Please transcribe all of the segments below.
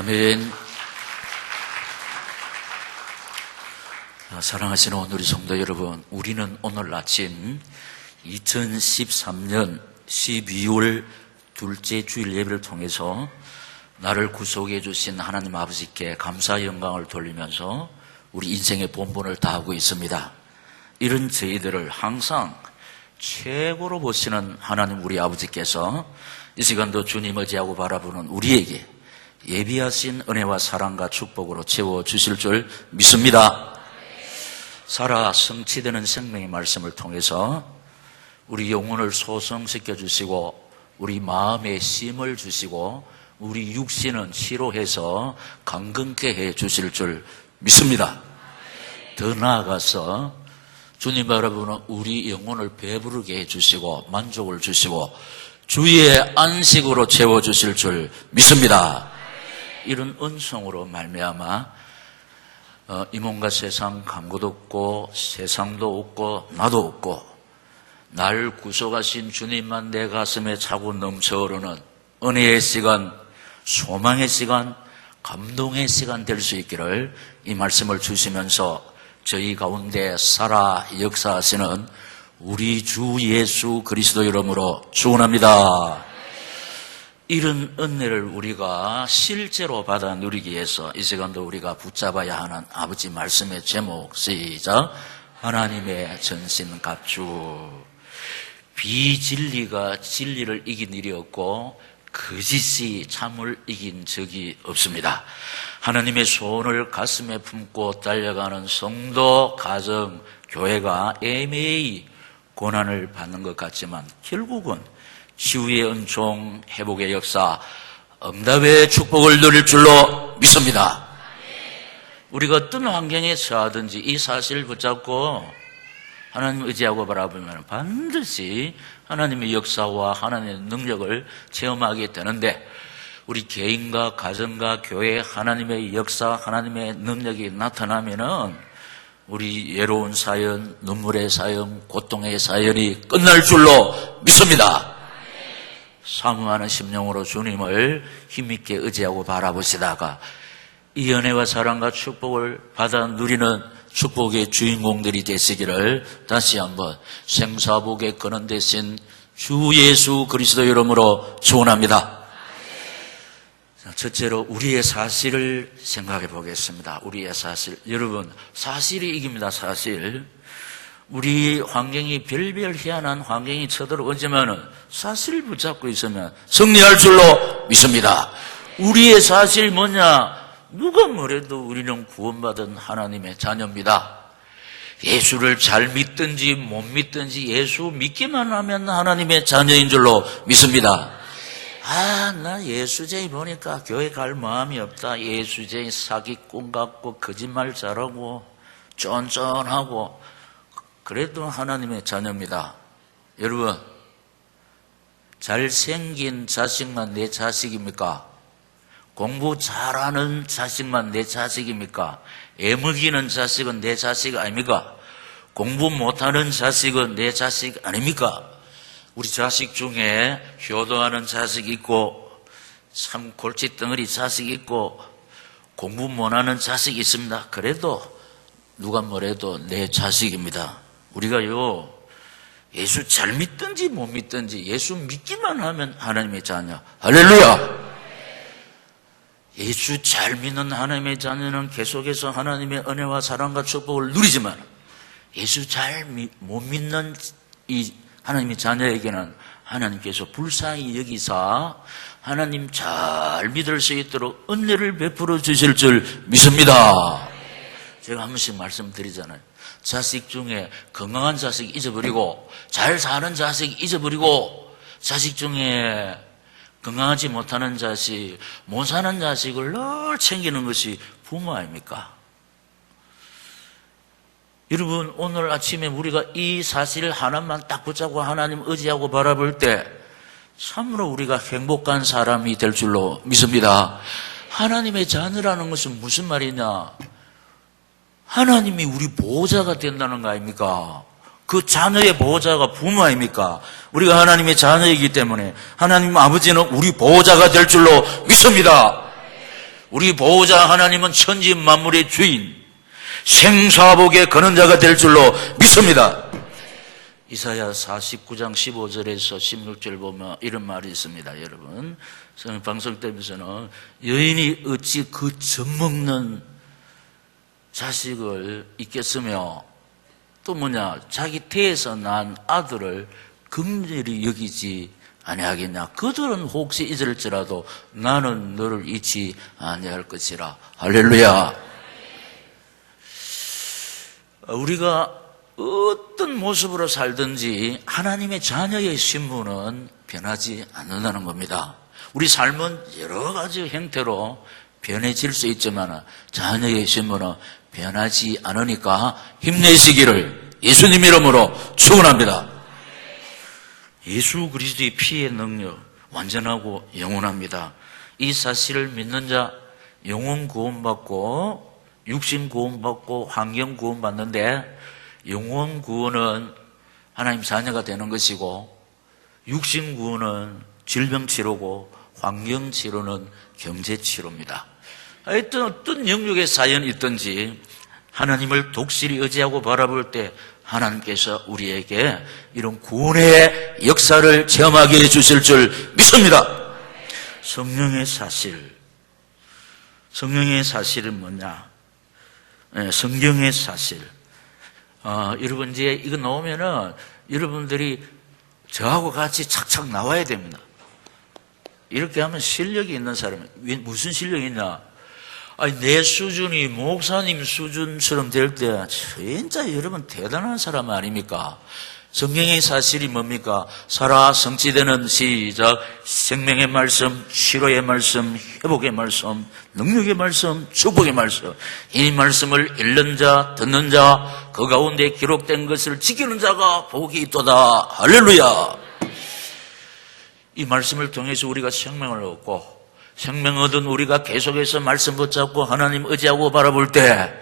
아멘. 사랑하시는 우리 성도 여러분, 우리는 오늘 아침 2013년 12월 둘째 주일 예배를 통해서 나를 구속해 주신 하나님 아버지께 감사 영광을 돌리면서 우리 인생의 본분을 다하고 있습니다. 이런 저희들을 항상 최고로 보시는 하나님 우리 아버지께서 이 시간도 주님 의지하고 바라보는 우리에게 예비하신 은혜와 사랑과 축복으로 채워주실 줄 믿습니다. 살아 성취되는 생명의 말씀을 통해서 우리 영혼을 소성시켜 주시고 우리 마음에 쉼을 주시고 우리 육신은 치료해서 강건케 해 주실 줄 믿습니다. 더 나아가서 주님 바라보는 우리 영혼을 배부르게 해 주시고 만족을 주시고 주의 안식으로 채워주실 줄 믿습니다. 이런 은총으로 말미암아 이 몸과 세상 감고도 없고 세상도 없고 나도 없고 날 구속하신 주님만 내 가슴에 차고 넘쳐 흐르는 은혜의 시간, 소망의 시간, 감동의 시간 될 수 있기를 이 말씀을 주시면서 저희 가운데 살아 역사하시는 우리 주 예수 그리스도 이름으로 축원합니다. 이런 은혜를 우리가 실제로 받아 누리기 위해서 이 시간도 우리가 붙잡아야 하는 아버지 말씀의 제목, 시작. 하나님의 전신갑주. 비진리가 진리를 이긴 일이 없고 거짓이 참을 이긴 적이 없습니다. 하나님의 소원을 가슴에 품고 달려가는 성도, 가정, 교회가 애매히 고난을 받는 것 같지만 결국은 치유의 은총, 회복의 역사, 응답의 축복을 누릴 줄로 믿습니다. 우리가 어떤 환경에 처하든지 이 사실을 붙잡고 하나님 의지하고 바라보면 반드시 하나님의 역사와 하나님의 능력을 체험하게 되는데 우리 개인과 가정과 교회에 하나님의 역사, 하나님의 능력이 나타나면은 우리 외로운 사연, 눈물의 사연, 고통의 사연이 끝날 줄로 믿습니다. 사모하는 심령으로 주님을 힘있게 의지하고 바라보시다가 이 은혜와 사랑과 축복을 받아 누리는 축복의 주인공들이 되시기를 다시 한번 생사복의 근원 되신 주 예수 그리스도 이름으로 축원합니다. 첫째로 우리의 사실을 생각해 보겠습니다. 우리의 사실. 여러분, 사실이 이깁니다. 사실. 우리 환경이 별별 희한한 환경이 쳐들어오지만은 사실을 붙잡고 있으면 승리할 줄로 믿습니다. 우리의 사실이 뭐냐? 누가 뭐래도 우리는 구원받은 하나님의 자녀입니다. 예수를 잘 믿든지 못 믿든지 예수 믿기만 하면 하나님의 자녀인 줄로 믿습니다. 나 예수쟁이 보니까 교회 갈 마음이 없다. 예수쟁이 사기꾼 같고 거짓말 잘하고 쫀쫀하고 그래도 하나님의 자녀입니다. 여러분, 잘생긴 자식만 내 자식입니까? 공부 잘하는 자식만 내 자식입니까? 애먹이는 자식은 내 자식 아닙니까? 공부 못하는 자식은 내 자식 아닙니까? 우리 자식 중에 효도하는 자식 있고 참 골칫덩어리 자식 있고 공부 못하는 자식 있습니다. 그래도 누가 뭐래도 내 자식입니다. 우리가요 예수 잘 믿든지 못 믿든지 예수 믿기만 하면 하나님의 자녀. 할렐루야. 예수 잘 믿는 하나님의 자녀는 계속해서 하나님의 은혜와 사랑과 축복을 누리지만 예수 잘 못 믿는 이 하나님의 자녀에게는 하나님께서 불쌍히 여기사 하나님 잘 믿을 수 있도록 은혜를 베풀어 주실 줄 믿습니다. 제가 한 번씩 말씀드리잖아요. 자식 중에 건강한 자식 잊어버리고 잘 사는 자식 잊어버리고 자식 중에 건강하지 못하는 자식, 못 사는 자식을 늘 챙기는 것이 부모 아닙니까? 여러분, 오늘 아침에 우리가 이 사실 하나만 딱 붙잡고 하나님 의지하고 바라볼 때 참으로 우리가 행복한 사람이 될 줄로 믿습니다. 하나님의 자녀라는 것은 무슨 말이냐? 하나님이 우리 보호자가 된다는 거 아닙니까? 그 자녀의 보호자가 부모 아닙니까? 우리가 하나님의 자녀이기 때문에 하나님 아버지는 우리 보호자가 될 줄로 믿습니다. 우리 보호자 하나님은 천지 만물의 주인, 생사복의 거는 자가 될 줄로 믿습니다. 이사야 49장 15절에서 16절 보면 이런 말이 있습니다. 여러분, 방송 때면서는 여인이 어찌 그 젖먹는 자식을 잊겠으며, 또 뭐냐, 자기 태에서 난 아들을 긍휼히 여기지 아니하겠냐. 그들은 혹시 잊을지라도 나는 너를 잊지 아니할 것이라. 할렐루야. 우리가 어떤 모습으로 살든지 하나님의 자녀의 신분은 변하지 않는다는 겁니다. 우리 삶은 여러 가지 형태로 변해질 수 있지만 자녀의 신분은 변하지 않으니까 힘내시기를 예수님 이름으로 축원합니다. 예수 그리스도의 피의 능력 완전하고 영원합니다. 이 사실을 믿는 자 영혼 구원받고 육신 구원받고 환경 구원받는데, 영혼 구원은 하나님 자녀가 되는 것이고 육신 구원은 질병 치료고 환경 치료는 경제 치료입니다. 하여튼 어떤 영역의 사연이 있든지 하나님을 독실히 의지하고 바라볼 때 하나님께서 우리에게 이런 구원의 역사를 체험하게 해주실 줄 믿습니다. 성령의 사실, 성령의 사실은 뭐냐? 성경의 사실. 여러분 이제 이거 나오면은 여러분들이 저하고 같이 착착 나와야 됩니다. 이렇게 하면 실력이 있는 사람은, 무슨 실력이 있냐? 아니, 내 수준이 목사님 수준처럼 될 때 진짜 여러분 대단한 사람 아닙니까? 성경의 사실이 뭡니까? 살아 성취되는, 시작, 생명의 말씀, 치료의 말씀, 회복의 말씀, 능력의 말씀, 축복의 말씀. 이 말씀을 읽는 자, 듣는 자, 그 가운데 기록된 것을 지키는 자가 복이 있도다. 할렐루야. 이 말씀을 통해서 우리가 생명을 얻고, 생명 얻은 우리가 계속해서 말씀 붙잡고 하나님 의지하고 바라볼 때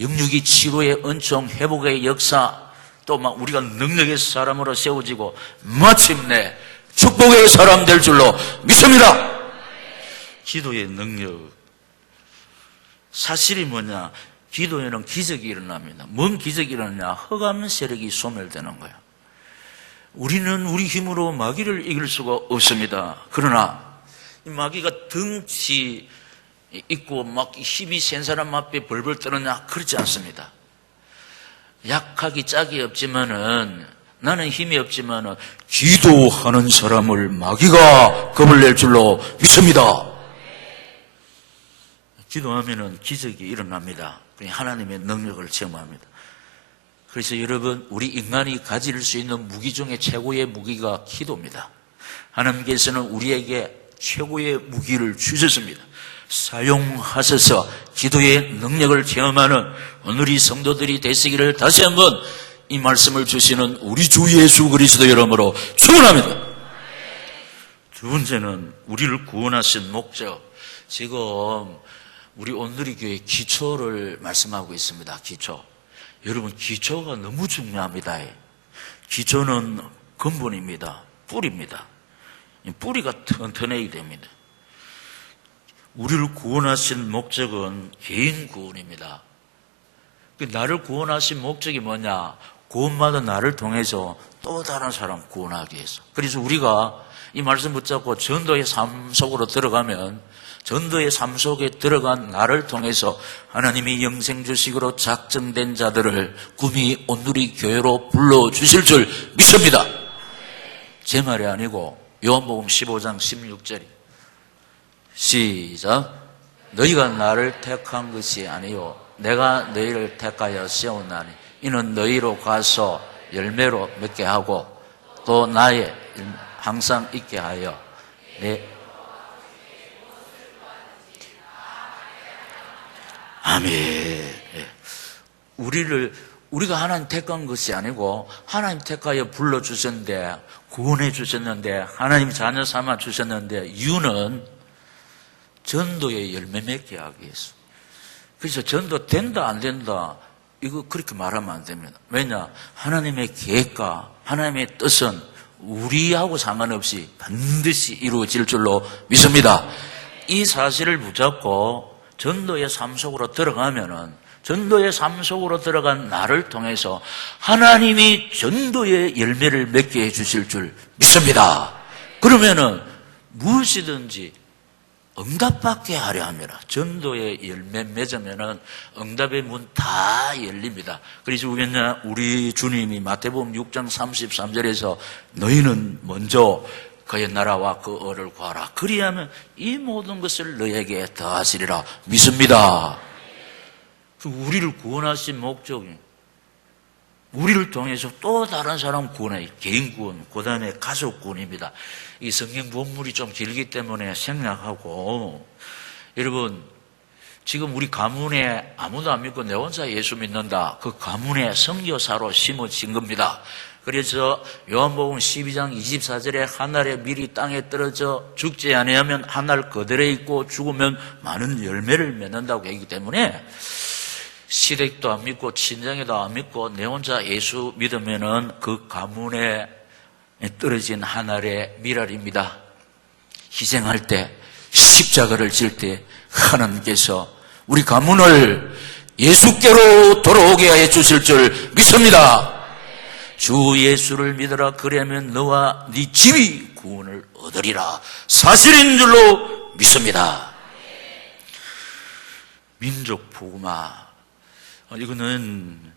영육이 치료의 은총, 회복의 역사, 또 막 우리가 능력의 사람으로 세워지고 마침내 축복의 사람 될 줄로 믿습니다. 기도의 능력. 사실이 뭐냐? 기도에는 기적이 일어납니다. 뭔 기적이 일어나냐? 흑암 세력이 소멸되는 거예요. 우리는 우리 힘으로 마귀를 이길 수가 없습니다. 그러나 이 마귀가 덩치 있고 막 힘이 센 사람 앞에 벌벌 떠느냐? 그렇지 않습니다. 약하기 짝이 없지만은, 나는 힘이 없지만은 기도하는 사람을 마귀가 겁을 낼 줄로 믿습니다. 기도하면은 기적이 일어납니다. 하나님의 능력을 체험합니다. 그래서 여러분, 우리 인간이 가질 수 있는 무기 중에 최고의 무기가 기도입니다. 하나님께서는 우리에게 최고의 무기를 주셨습니다. 사용하셔서 기도의 능력을 체험하는 오늘의 성도들이 되시기를 다시 한번 이 말씀을 주시는 우리 주 예수 그리스도 이름으로 축원합니다. 두 번째는 우리를 구원하신 목적. 지금 우리 온누리 교회 기초를 말씀하고 있습니다. 기초. 여러분, 기초가 너무 중요합니다. 기초는 근본입니다. 뿌리입니다. 뿌리가 튼튼해야 됩니다. 우리를 구원하신 목적은 개인 구원입니다. 나를 구원하신 목적이 뭐냐? 구원받은 나를 통해서 또 다른 사람 구원하기 위해서. 그래서 우리가 이 말씀 붙잡고 전도의 삶 속으로 들어가면, 전도의 삶 속에 들어간 나를 통해서 하나님이 영생주식으로 작정된 자들을 구미 온누리 교회로 불러주실 줄 믿습니다. 제 말이 아니고 요한복음 15장 16절이, 시작, 너희가 나를 택한 것이 아니요 내가 너희를 택하여 세웠나니 이는 너희로 가서 열매로 맺게 하고 또 나의 항상 있게 하여 아멘. 우리가 하나님 택한 것이 아니고 하나님 택하여 불러주셨는데, 구원해 주셨는데, 하나님 자녀 삼아 주셨는데, 이유는 전도의 열매 맺게 하기 위해서. 그래서 전도 된다 안 된다 이거 그렇게 말하면 안 됩니다. 왜냐? 하나님의 계획과 하나님의 뜻은 우리하고 상관없이 반드시 이루어질 줄로 믿습니다. 이 사실을 붙잡고 전도의 삶 속으로 들어가면은, 전도의 삶 속으로 들어간 나를 통해서 하나님이 전도의 열매를 맺게 해주실 줄 믿습니다. 그러면은 무엇이든지 응답받게 하려 합니다. 전도의 열매 맺으면은 응답의 문 다 열립니다. 그래서 우리 주님이 마태복음 6장 33절에서 너희는 먼저 그의 나라와 그 의를 구하라. 그리하면 이 모든 것을 너에게 더하시리라 믿습니다. 우리를 구원하신 목적이 우리를 통해서 또 다른 사람 구원해, 개인 구원, 그 다음에 가족 구원입니다. 이 성경 본문이 좀 길기 때문에 생략하고, 여러분, 지금 우리 가문에 아무도 안 믿고 내 혼자 예수 믿는다. 그 가문에 선교사로 심어진 겁니다. 그래서 요한복음 12장 24절에 한 알의 밀이 땅에 떨어져 죽지 아니하면 한 알 그대로 있고 죽으면 많은 열매를 맺는다고 하기 때문에 시댁도 안 믿고 친정에도 안 믿고 내 혼자 예수 믿으면은 그 가문에 떨어진 한 알의 밀알입니다. 희생할 때, 십자가를 질 때 하나님께서 우리 가문을 예수께로 돌아오게 해 주실 줄 믿습니다. 주 예수를 믿어라. 그러면 너와 네 집이 구원을 얻으리라. 사실인 줄로 믿습니다. 민족 복음화, 이거는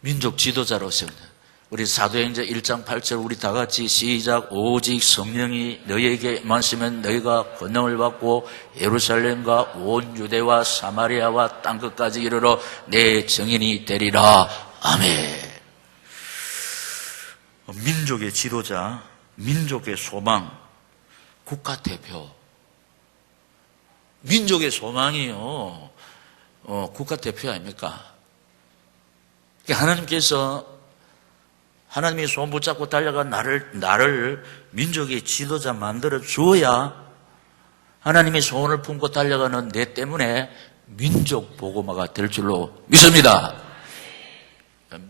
민족 지도자로서 우리 사도행전 1장 8절 우리 다 같이 시작. 오직 성령이 너희에게 임하시면 너희가 권능을 받고 예루살렘과 온 유대와 사마리아와 땅끝까지 이르러 내 증인이 되리라. 아멘. 민족의 지도자, 민족의 소망, 국가대표. 민족의 소망이요, 국가대표 아닙니까? 하나님께서 하나님의 손 붙잡고 달려간 나를 민족의 지도자 만들어 주어야 하나님의 손을 품고 달려가는 내 때문에 민족 복음화가 될 줄로 믿습니다.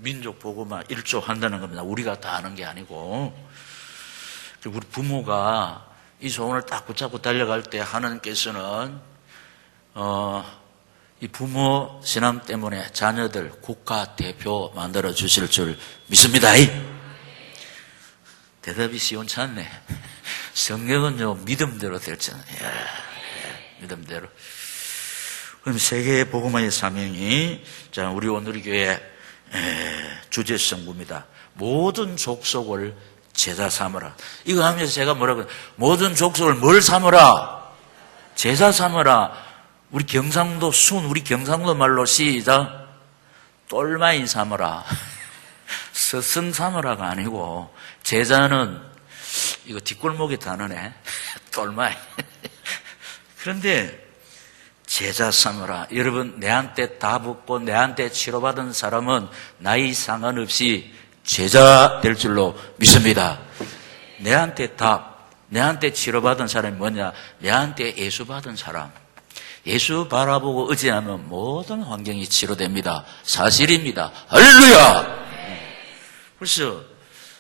민족 복음화 1조 한다는 겁니다. 우리가 다 하는 게 아니고, 우리 부모가 이 손을 딱 붙잡고 달려갈 때 하나님께서는 이 부모 신앙 때문에 자녀들 국가 대표 만들어 주실 줄 믿습니다. 대답이 시원찮네. 성경은요 믿음대로 됐잖아요. 믿음대로. 그럼 세계 복음화의 사명이, 자, 우리 오늘 교회 주제 성구입니다. 모든 족속을 제자 삼으라. 이거 하면서 제가 뭐라고, 모든 족속을 뭘 삼으라? 제자 삼으라. 우리 경상도 우리 경상도 말로 시작. 똘마인 삼으라. 스승 삼으라가 아니고, 제자는 이거 뒷골목에 다느네. 똘마인. 그런데 제자 삼으라. 여러분, 내한테 다 붙고 내한테 치료받은 사람은 나이 상관없이 제자 될 줄로 믿습니다. 내한테 치료받은 사람이 뭐냐? 내한테 예수 받은 사람. 예수 바라보고 의지하면 모든 환경이 치료됩니다. 사실입니다. 할렐루야! 그래서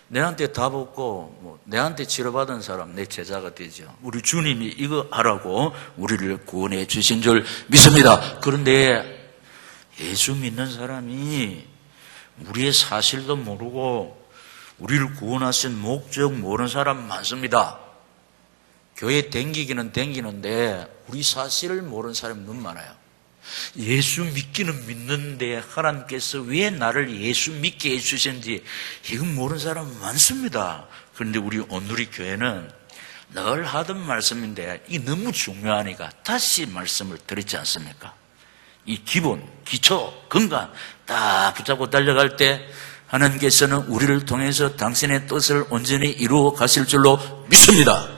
내한테 다 붙고 내한테 치료받은 사람 내 제자가 되죠. 우리 주님이 이거 하라고 우리를 구원해 주신 줄 믿습니다. 그런데 예수 믿는 사람이 우리의 사실도 모르고 우리를 구원하신 목적 모르는 사람 많습니다. 교회 댕기기는 댕기는데 우리 사실을 모르는 사람이 너무 많아요. 예수 믿기는 믿는데 하나님께서 왜 나를 예수 믿게 해주셨는지 이건 모르는 사람 많습니다. 그런데 우리 온누리 교회는 늘 하던 말씀인데 이게 너무 중요하니까 다시 말씀을 드리지 않습니까? 이 기본, 기초, 근간 다 붙잡고 달려갈 때 하나님께서는 우리를 통해서 당신의 뜻을 온전히 이루어 가실 줄로 믿습니다.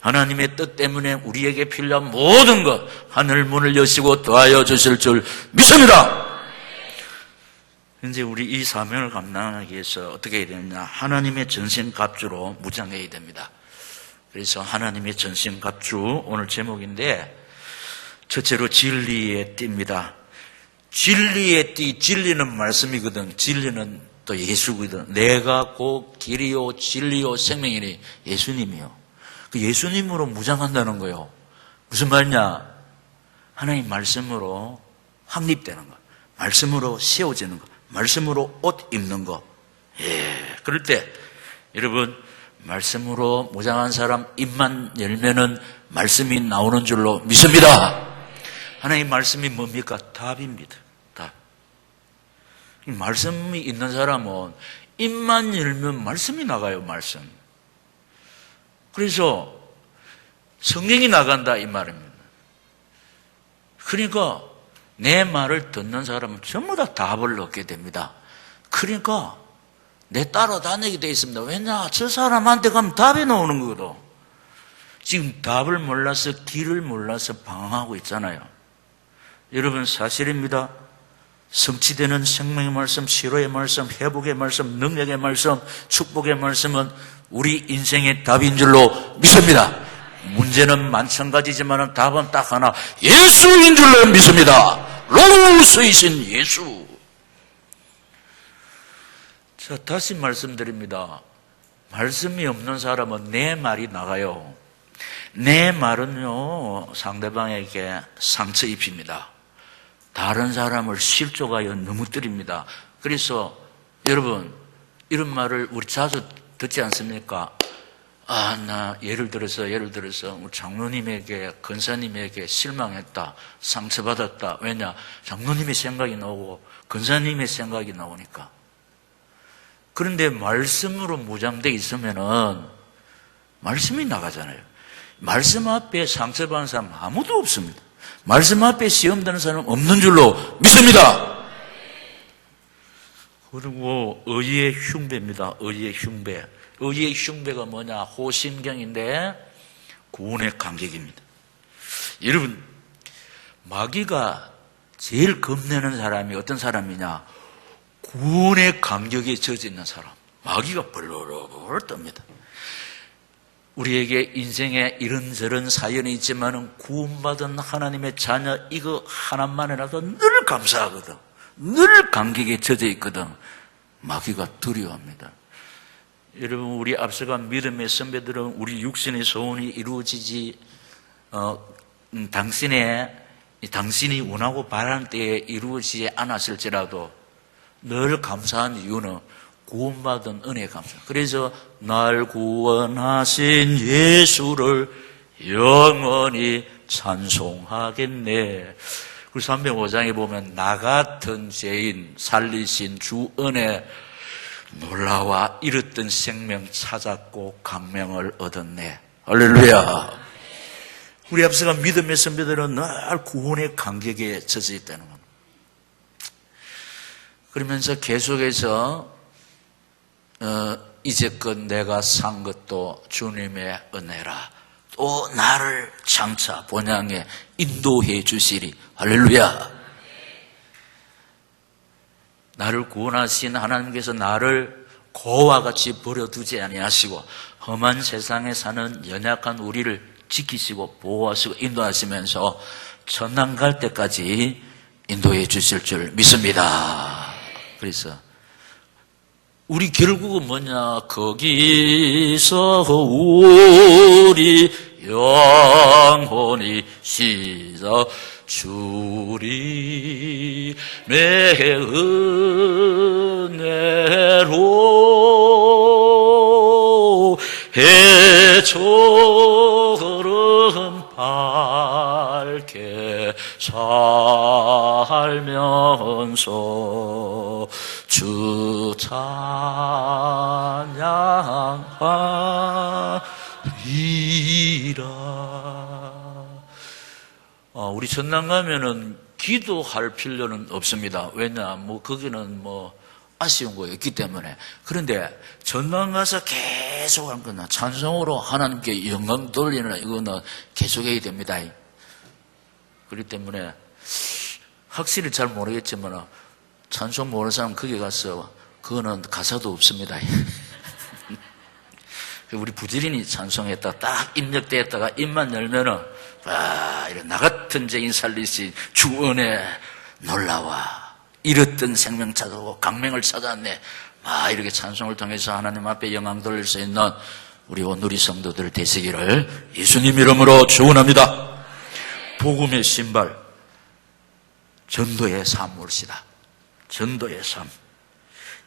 하나님의 뜻 때문에 우리에게 필요한 모든 것 하늘 문을 여시고 도와여 주실 줄 믿습니다. 이제 우리 이 사명을 감당하기 위해서 어떻게 해야 되느냐? 하나님의 전신갑주로 무장해야 됩니다. 그래서 하나님의 전신갑주 오늘 제목인데 첫째로 진리의 띠입니다. 진리의 띠, 진리는 말씀이거든. 진리는 또 예수거든. 내가 곧 길이요 진리요 생명이니 예수님이요. 그 예수님으로 무장한다는 거예요. 무슨 말이냐? 하나님 말씀으로 확립되는 거, 말씀으로 세워지는 거, 말씀으로 옷 입는 거. 예, 그럴 때 여러분, 말씀으로 무장한 사람 입만 열면은 말씀이 나오는 줄로 믿습니다. 하나님 말씀이 뭡니까? 답입니다. 답. 이 말씀이 있는 사람은 입만 열면 말씀이 나가요. 말씀. 그래서 성경이 나간다 이 말입니다. 그러니까 내 말을 듣는 사람은 전부 다 답을 얻게 됩니다. 그러니까 내 따라다니게 돼 있습니다. 왜냐? 저 사람한테 가면 답이 나오는 거거든. 지금 답을 몰라서 길을 몰라서 방황하고 있잖아요. 여러분, 사실입니다. 성취되는 생명의 말씀, 시로의 말씀, 회복의 말씀, 능력의 말씀, 축복의 말씀은 우리 인생의 답인 줄로 믿습니다. 문제는 만천가지지만 답은 딱 하나, 예수인 줄로 믿습니다. 로고스이신 예수. 자, 다시 말씀드립니다. 말씀이 없는 사람은 내 말이 나가요. 내 말은요, 상대방에게 상처 입힙니다. 다른 사람을 실족하여 넘어뜨립니다. 그래서 여러분, 이런 말을 우리 자주 듣지 않습니까? 나 예를 들어서 우리 장로님에게, 권사님에게 실망했다, 상처받았다. 왜냐? 장로님의 생각이 나오고 권사님의 생각이 나오니까. 그런데 말씀으로 무장되어 있으면은 말씀이 나가잖아요. 말씀 앞에 상처받은 사람 아무도 없습니다. 말씀 앞에 시험되는 사람 없는 줄로 믿습니다. 그리고 의의 흉배입니다. 의의 흉배. 의의 흉배가 뭐냐? 호심경인데 구원의 간격입니다. 여러분, 마귀가 제일 겁내는 사람이 어떤 사람이냐? 구원의 간격에 젖어 있는 사람. 마귀가 벌벌벌 떱니다. 우리에게 인생에 이런저런 사연이 있지만 구원받은 하나님의 자녀 이거 하나만이라도 늘 감사하거든. 늘 감격에 젖어 있거든. 마귀가 두려워합니다. 여러분, 우리 앞서간 믿음의 선배들은 우리 육신의 소원이 이루어지지 당신이 원하고 바라는 때에 이루어지지 않았을지라도 늘 감사한 이유는 구원받은 은혜에 감사. 그래서 날 구원하신 예수를 영원히 찬송하겠네. 그리고 305장에 보면 나 같은 죄인 살리신 주 은혜 놀라와 잃었던 생명 찾았고 감명을 얻었네. 할렐루야. 우리 앞서간 믿음의 선배들은 늘 구원의 간격에 젖어 있다는 겁니다. 그러면서 계속해서 이제껏 내가 산 것도 주님의 은혜라. 또 나를 장차 본향에 인도해 주시리. 할렐루야. 나를 구원하신 하나님께서 나를 고와 같이 버려두지 아니하시고 험한 세상에 사는 연약한 우리를 지키시고 보호하시고 인도하시면서 천당 갈 때까지 인도해 주실 줄 믿습니다. 그래서 우리 결국은 뭐냐? 거기서 우리 영혼이 씻어 주님의 은혜로 해처럼 밝게 살면서 주 찬양하리라. 우리 전남 가면은 기도할 필요는 없습니다. 왜냐? 거기는 아쉬운 거 있기 때문에. 그런데 전남 가서 계속 한 거나 찬송으로 하나님께 영광 돌리는 이거는 계속해야 됩니다. 그렇기 때문에 확실히 잘 모르겠지만 찬송 모르는 사람 거기 가서 그거는 가사도 없습니다. 우리 부지런히 찬송했다 딱 입력되었다가 입만 열면은 이런 나 같은 죄인 살리신 주 은혜 놀라와 잃었던 생명 찾아오고 강명을 찾았네. 이렇게 찬송을 통해서 하나님 앞에 영광 돌릴 수 있는 우리 오누리 성도들 되시기를 예수님 이름으로 축원합니다. 복음의 신발, 전도의 삶을시다. 전도의 삶.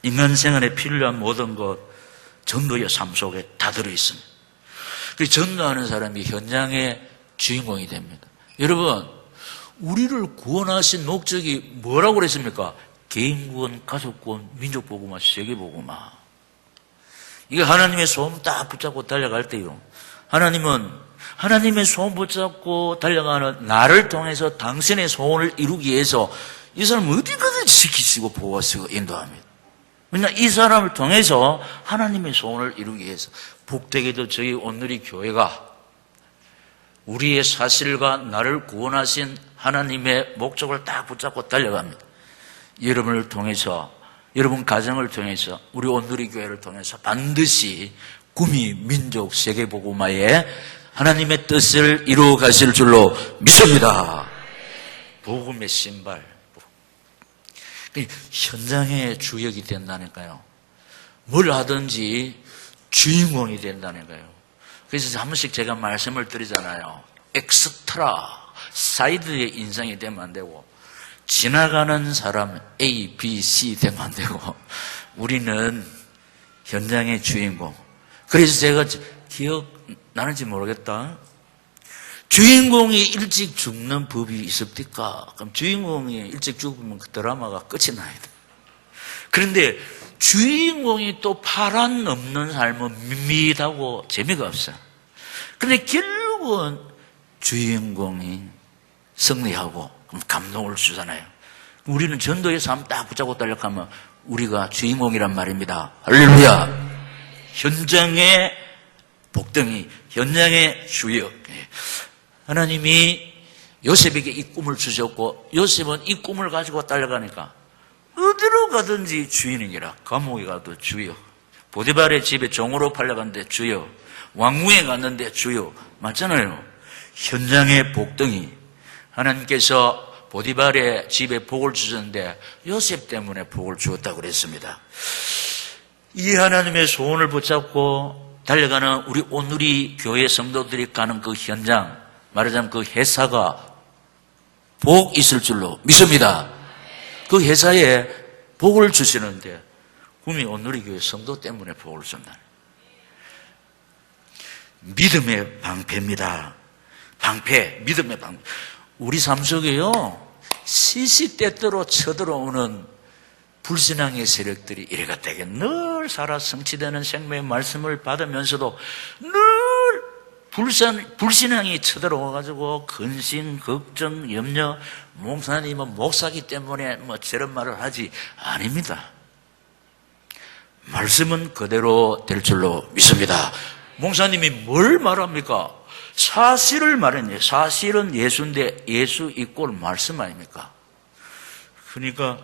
인간 생활에 필요한 모든 것, 전도의 삶 속에 다 들어있습니다. 그 전도하는 사람이 현장의 주인공이 됩니다. 여러분, 우리를 구원하신 목적이 뭐라고 그랬습니까? 개인구원, 가족구원, 민족복음화, 세계복음화. 이게 하나님의 소원 딱 붙잡고 달려갈 때요, 하나님은 하나님의 소원 붙잡고 달려가는 나를 통해서 당신의 소원을 이루기 위해서 이 사람을 어디까지 지키시고 보호하시고 인도합니다. 왜냐, 이 사람을 통해서 하나님의 소원을 이루기 위해서. 복되게도 저희 오늘의 교회가 우리의 사실과 나를 구원하신 하나님의 목적을 딱 붙잡고 달려갑니다. 여러분을 통해서, 여러분 가정을 통해서, 우리 오늘의 교회를 통해서 반드시 구미 민족 세계복음화에 하나님의 뜻을 이루어 가실 줄로 믿습니다. 복음의 신발, 현장의 주역이 된다니까요. 뭘 하든지 주인공이 된다니까요. 그래서 한 번씩 제가 말씀을 드리잖아요. 엑스트라, 사이드의 인상이 되면 안 되고, 지나가는 사람 A, B, C 되면 안 되고, 우리는 현장의 주인공. 그래서 제가 기억나는지 모르겠다. 주인공이 일찍 죽는 법이 있습니까? 그럼 주인공이 일찍 죽으면 그 드라마가 끝이 나야 돼. 그런데 주인공이 또 파란 없는 삶은 밋밋하고 재미가 없어요. 그런데 결국은 주인공이 승리하고 감동을 주잖아요. 우리는 전도의 삶 딱 붙잡고 달려가면 우리가 주인공이란 말입니다. 할렐루야. 현장의 복덩이, 현장의 주역. 하나님이 요셉에게 이 꿈을 주셨고, 요셉은 이 꿈을 가지고 달려가니까 어디로 가든지 주인이라. 감옥에 가도 주여, 보디발의 집에 종으로 팔려갔는데 주여, 왕궁에 갔는데 주여. 맞잖아요. 현장의 복덩이. 하나님께서 보디발의 집에 복을 주셨는데 요셉 때문에 복을 주었다고 그랬습니다. 이 하나님의 소원을 붙잡고 달려가는 우리 오늘의 교회 성도들이 가는 그 현장, 말하자면 그 회사가 복 있을 줄로 믿습니다. 그 회사에 복을 주시는데 구미 오늘의 교회 성도 때문에 복을 준다. 믿음의 방패입니다. 방패, 믿음의 방패. 우리 삶 속에요, 시시때때로 쳐들어오는 불신앙의 세력들이 이래가되게 늘 살아 성취되는 생명의 말씀을 받으면서도 늘 불신앙이 쳐들어와가지고 근심, 걱정, 염려, 목사님은 목사기 때문에 뭐 저런 말을 하지. 아닙니다. 말씀은 그대로 될 줄로 믿습니다. 목사님이 뭘 말합니까? 사실을 말했네요. 사실은 예수인데 예수 이꼴 말씀 아닙니까? 그러니까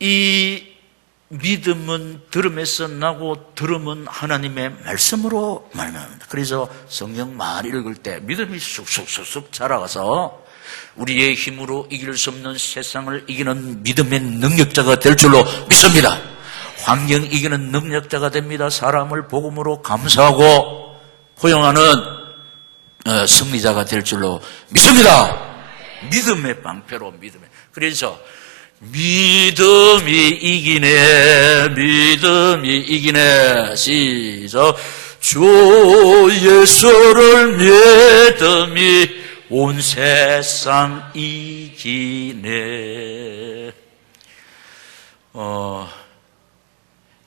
이 믿음은 들음에서 나고 들음은 하나님의 말씀으로 말합니다. 그래서 성경 많이 읽을 때 믿음이 쑥쑥쑥쑥 자라가서 우리의 힘으로 이길 수 없는 세상을 이기는 믿음의 능력자가 될 줄로 믿습니다. 환경 이기는 능력자가 됩니다. 사람을 복음으로 감사하고 포용하는 승리자가 될 줄로 믿습니다. 믿음의 방패로 믿음의. 그래서 믿음이 이기네, 믿음이 이기네. 시작. 주 예수를 믿음이 온 세상 이기네.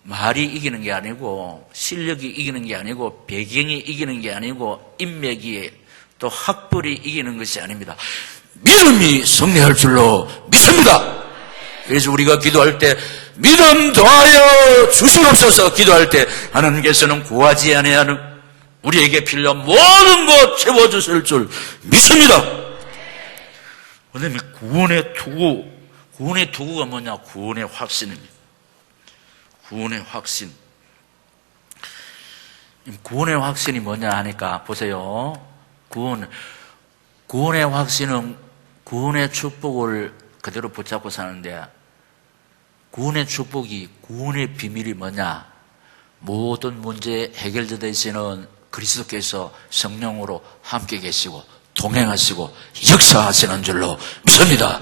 말이 이기는 게 아니고, 실력이 이기는 게 아니고, 배경이 이기는 게 아니고, 인맥이 또 학벌이 이기는 것이 아닙니다. 믿음이 승리할 줄로 믿습니다. 그래서 우리가 기도할 때 믿음 더하여 주시옵소서 기도할 때 하나님께서는 구하지 아니하는 우리에게 필요한 모든 것 채워주실 줄 믿습니다. 그다음에 구원의 투구. 구원의 투구가 뭐냐? 구원의 확신입니다. 구원의 확신. 구원의 확신이 뭐냐 하니까 보세요. 구원의 확신은 구원의 축복을 그대로 붙잡고 사는데, 구원의 축복이, 구원의 비밀이 뭐냐? 모든 문제 해결되시는 그리스도께서 성령으로 함께 계시고 동행하시고 역사하시는 줄로 믿습니다.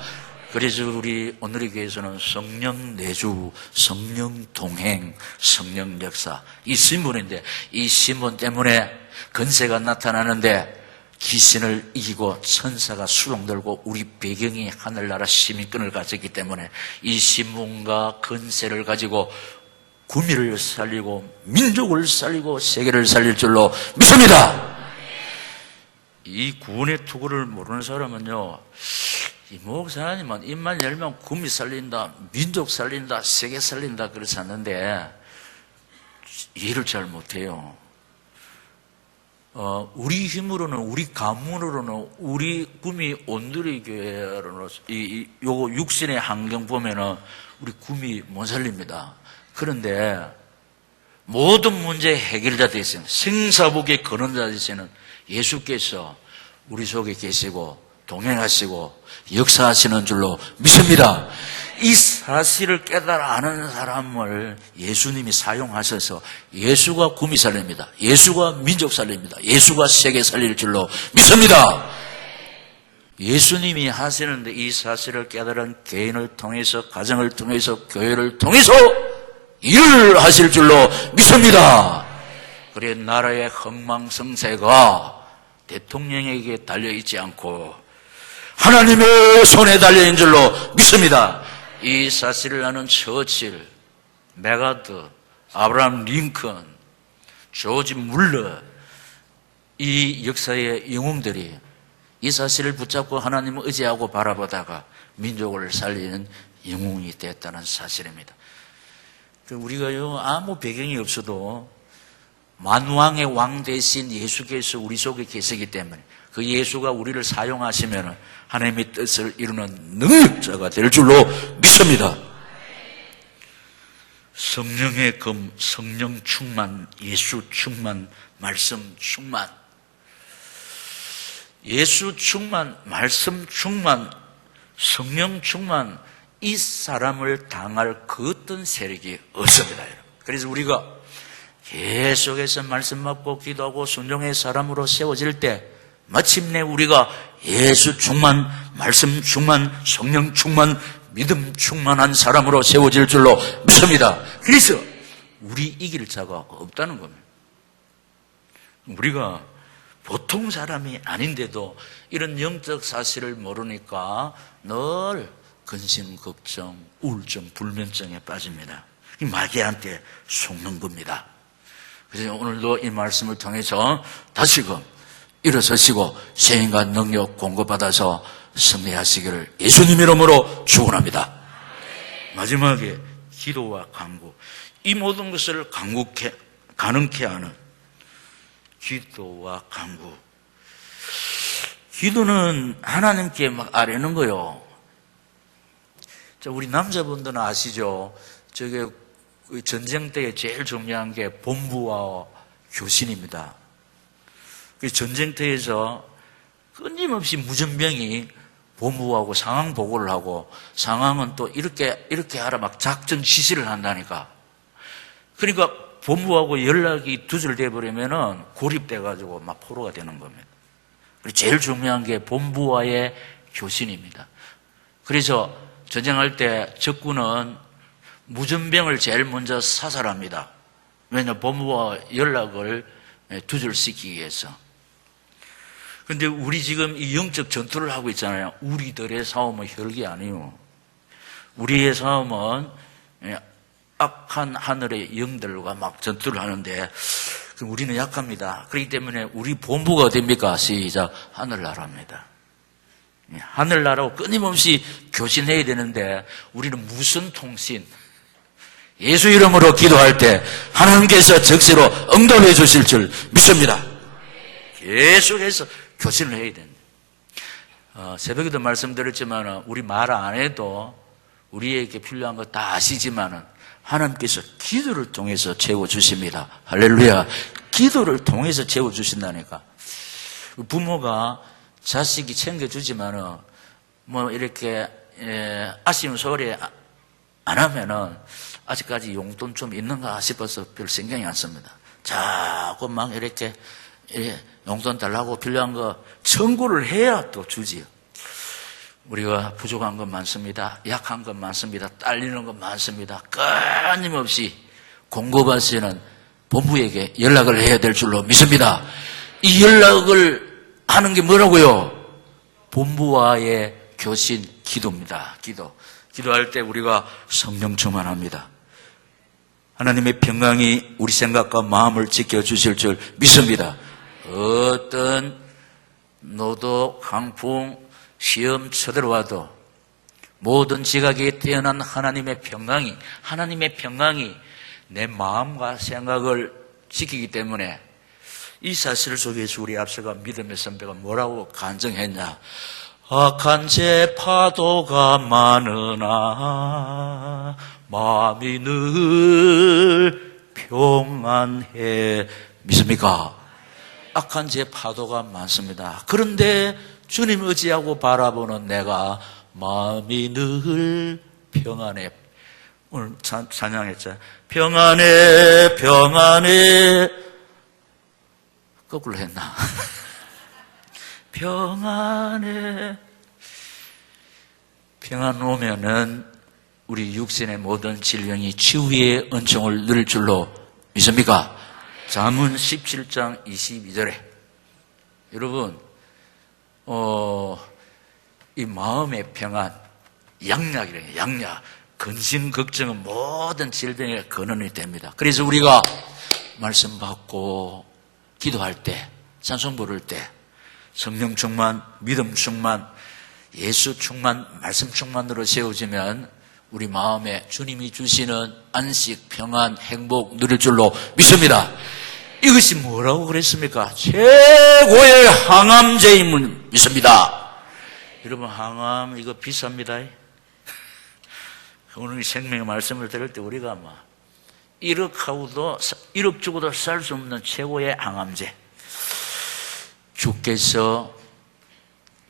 그래서 우리 오늘의 교회에서는 성령 내주, 성령 동행, 성령 역사, 이 신분인데, 이 신분 때문에 권세가 나타나는데 귀신을 이기고 천사가 수종들고 우리 배경이 하늘나라 시민권을 가졌기 때문에 이 신분과 권세를 가지고 구미를 살리고 민족을 살리고 세계를 살릴 줄로 믿습니다. 이 구원의 투구를 모르는 사람은요, 이 목사님은 입만 열면 구미 살린다, 민족 살린다, 세계 살린다 그렇지 않는데 이해를 잘 못해요. 우리 힘으로는, 우리 가문으로는, 우리 구미 온누리 교회로는 요거 육신의 환경 보면은 우리 구미 못 살립니다. 그런데 모든 문제 해결자 되시는, 생사복의 근원자 되시는 예수께서 우리 속에 계시고 동행하시고 역사하시는 줄로 믿습니다. 이 사실을 깨달아 아는 사람을 예수님이 사용하셔서 예수가 구미 살립니다. 예수가 민족 살립니다. 예수가 세계 살릴 줄로 믿습니다. 예수님이 하시는데 이 사실을 깨달은 개인을 통해서, 가정을 통해서, 교회를 통해서 일을 하실 줄로 믿습니다. 그래 나라의 흥망성쇠가 대통령에게 달려있지 않고 하나님의 손에 달려있는 줄로 믿습니다. 이 사실을 아는 처칠, 메가드, 아브라함 링컨, 조지 물러, 이 역사의 영웅들이 이 사실을 붙잡고 하나님을 의지하고 바라보다가 민족을 살리는 영웅이 됐다는 사실입니다. 우리가요, 아무 배경이 없어도 만왕의 왕 대신 예수께서 우리 속에 계시기 때문에 그 예수가 우리를 사용하시면 하나님의 뜻을 이루는 능력자가 될 줄로 믿습니다. 성령의 검, 성령 충만, 예수 충만, 말씀 충만. 예수 충만, 말씀 충만, 성령 충만, 이 사람을 당할 그 어떤 세력이 없습니다. 그래서 우리가 계속해서 말씀 받고 기도하고 순종의 사람으로 세워질 때 마침내 우리가 예수 충만, 말씀 충만, 성령 충만, 믿음 충만한 사람으로 세워질 줄로 믿습니다. 그래서 우리 이길 자가 없다는 겁니다. 우리가 보통 사람이 아닌데도 이런 영적 사실을 모르니까 늘 근심, 걱정, 우울증, 불면증에 빠집니다. 이 마귀한테 속는 겁니다. 그래서 오늘도 이 말씀을 통해서 다시금 일어서시고 세인과 능력 공급받아서 승리하시기를 예수님 이름으로 축원합니다. 마지막에 기도와 간구, 이 모든 것을 가능케 하는 기도와 간구. 기도는 하나님께 막 아뢰는 거요. 우리 남자분들은 아시죠? 저게 전쟁 때 제일 중요한 게 본부와 교신입니다. 전쟁터에서 끊임없이 무전병이 본부하고 상황 보고를 하고 상황은 또 이렇게 하라 막 작전 지시를 한다니까. 그러니까 본부하고 연락이 두절돼 버리면은 고립돼가지고 막 포로가 되는 겁니다. 그리고 제일 중요한 게 본부와의 교신입니다. 그래서 전쟁할 때 적군은 무전병을 제일 먼저 사살합니다. 왜냐하면 본부와 연락을 두절시키기 위해서. 그런데 우리 지금 이 영적 전투를 하고 있잖아요. 우리들의 싸움은 혈기 아니에요. 우리의 싸움은 악한 하늘의 영들과 막 전투를 하는데 우리는 약합니다. 그렇기 때문에 우리 본부가 어딥니까? 시작. 하늘나라입니다. 하늘나라고 끊임없이 교신해야 되는데 우리는 무슨 통신? 예수 이름으로 기도할 때 하나님께서 적시로 응답해 주실 줄 믿습니다. 계속해서 교신을 해야 됩니다. 새벽에도 말씀드렸지만 우리 말 안 해도 우리에게 필요한 거 다 아시지만 하나님께서 기도를 통해서 채워주십니다. 할렐루야. 기도를 통해서 채워주신다니까. 부모가 자식이 챙겨주지만 뭐 이렇게 아쉬운 소리 안 하면은 아직까지 용돈 좀 있는가 싶어서 별 신경이 안 씁니다. 자꾸 막 이렇게 예, 용돈 달라고 필요한 거 청구를 해야 또 주지요. 우리가 부족한 건 많습니다. 약한 건 많습니다. 딸리는 건 많습니다. 끊임없이 공급하시는 본부에게 연락을 해야 될 줄로 믿습니다. 이 연락을 하는 게 뭐라고요? 본부와의 교신, 기도입니다. 기도할 때 우리가 성령 충만합니다. 하나님의 평강이 우리 생각과 마음을 지켜주실 줄 믿습니다. 어떤 노도, 강풍, 시험 쳐들어와도 모든 지각에 태어난 하나님의 평강이 내 마음과 생각을 지키기 때문에 이 사실 속에서 우리 앞서가 믿음의 선배가 뭐라고 간증했냐? 악한 제 파도가 많으나 마음이 늘 평안해. 믿습니까? 악한 제 파도가 많습니다. 그런데 주님 의지하고 바라보는 내가 마음이 늘 평안해. 오늘 찬양했죠. 평안해, 평안해. 거꾸로 했나? 평안해. 평안 오면은 우리 육신의 모든 질병이 치유의 은총을 누릴 줄로 믿습니까? 잠언 17장 22절에 여러분 이 마음의 평안, 양약이래요. 양약. 근심 걱정은 모든 질병의 근원이 됩니다. 그래서 우리가 말씀 받고 기도할 때, 찬송 부를 때 성령 충만, 믿음 충만, 예수 충만, 말씀 충만으로 세워지면 우리 마음에 주님이 주시는 안식, 평안, 행복 누릴 줄로 믿습니다. 이것이 뭐라고 그랬습니까? 최고의 항암제임을 믿습니다. 여러분, 항암 이거 비쌉니다. 오늘 생명의 말씀을 들을 때 우리가 1억 주고도 살 수 없는 최고의 항암제. 주께서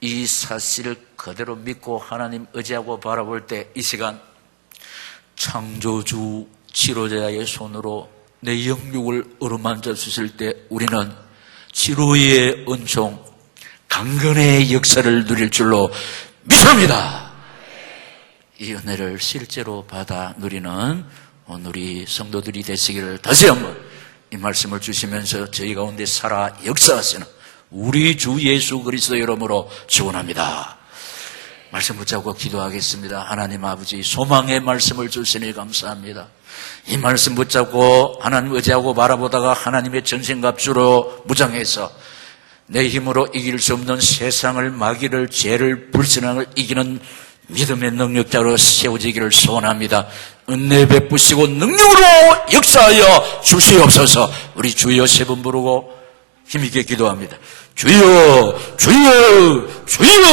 이 사실을 그대로 믿고 하나님 의지하고 바라볼 때 이 시간 창조주 치료자의 손으로 내 영육을 어루만져 주실 때 우리는 치료의 은총, 강건의 역사를 누릴 줄로 믿습니다. 이 은혜를 실제로 받아 누리는 오늘 성도들이 되시기를 다시 한번 이 말씀을 주시면서 저희 가운데 살아 역사하시는 우리 주 예수 그리스도 이름으로 축원합니다. 말씀 붙잡고 기도하겠습니다. 하나님 아버지, 소망의 말씀을 주시니 감사합니다. 이 말씀 붙잡고 하나님 의지하고 바라보다가 하나님의 전신갑주로 무장해서 내 힘으로 이길 수 없는 세상을, 마귀를, 죄를, 불신앙을 이기는 믿음의 능력자로 세워지기를 소원합니다. 은혜 베푸시고 능력으로 역사하여 주시옵소서. 우리 주여 세 번 부르고 힘있게 기도합니다. 주여, 주여, 주여.